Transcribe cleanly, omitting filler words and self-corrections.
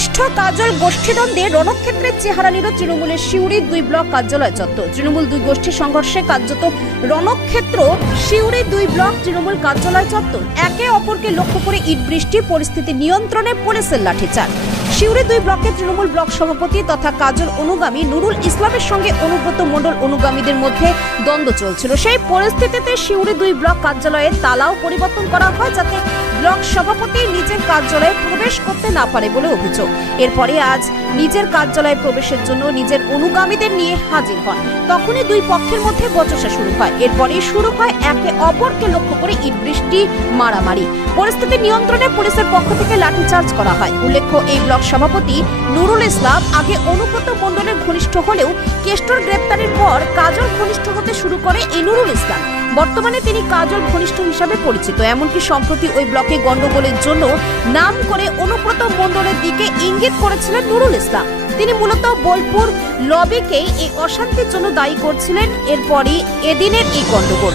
কেষ্ট কাজল গোষ্ঠীদ্বন্দ্বে রণক্ষেত্রের চেহারা নিল তৃণমূলের সিউড়ির 2 ব্লক কার্যালয় চত্বর। তৃণমূল 2 গোষ্ঠী সংঘর্ষে কার্যত রণক্ষেত্র সিউড়ির 2 ব্লক তৃণমূল কার্যালয় চত্বর। একে অপরকে লক্ষ্য করে ইট বৃষ্টি, পরিস্থিতি নিয়ন্ত্রণে পুলিশের লাঠিচার্জ। সিউড়ি 2 ব্লকের তৃণমূল ব্লক সভাপতি তথা কাজল অনুগামী নুরুল ইসলামের সঙ্গে অনুব্রত মণ্ডল অনুগামীদের মধ্যে দ্বন্দ্ব চলছিল। সেই পরিস্থিতিতে সিউড়ি 2 ব্লক কার্যালয়ের তালাও পরিবর্তন করা হয় যাতে ব্লক সভাপতি নিজের কার্যালয়ে প্রবেশ করতে না পারে বলে অভিযোগ। এরপরে আজ নিজের কার্যালয়ে প্রবেশের জন্য নিজের অনুগামীদের নিয়ে হাজির হন। তখনই 2 পক্ষের মধ্যে বচসা শুরু হয়। এরপরেই শুরু হয় একে অপরকে লক্ষ্য করে ইট বৃষ্টি, মারামারি। পরিস্থিতি নিয়ন্ত্রণে পুলিশের পক্ষ থেকে লাঠিচার্জ করা হয়। উল্লেখ্য, এই ব্লক সভাপতি নুরুল ইসলাম আগে অনুব্রত মণ্ডলের ঘনিষ্ঠ হলেও কেষ্টর গ্রেপ্তারের পর কাজল ঘনিষ্ঠ হতে শুরু করে এই নুরুল ইসলাম। বর্তমানে তিনি কাজল ঘনিষ্ঠ হিসাবে পরিচিত। এমনকি সম্প্রতি ওই ব্লকে গন্ডগোলের জন্য নাম করে অনুব্রত মণ্ডলের দিকে ইঙ্গিত করেছিলেন নুরুল ইসলাম। তিনি মূলত বোলপুর লবিকেই এই অশান্তির জন্য দায়ী করছিলেন। এরপরই এদিনের এই গন্ডগোল।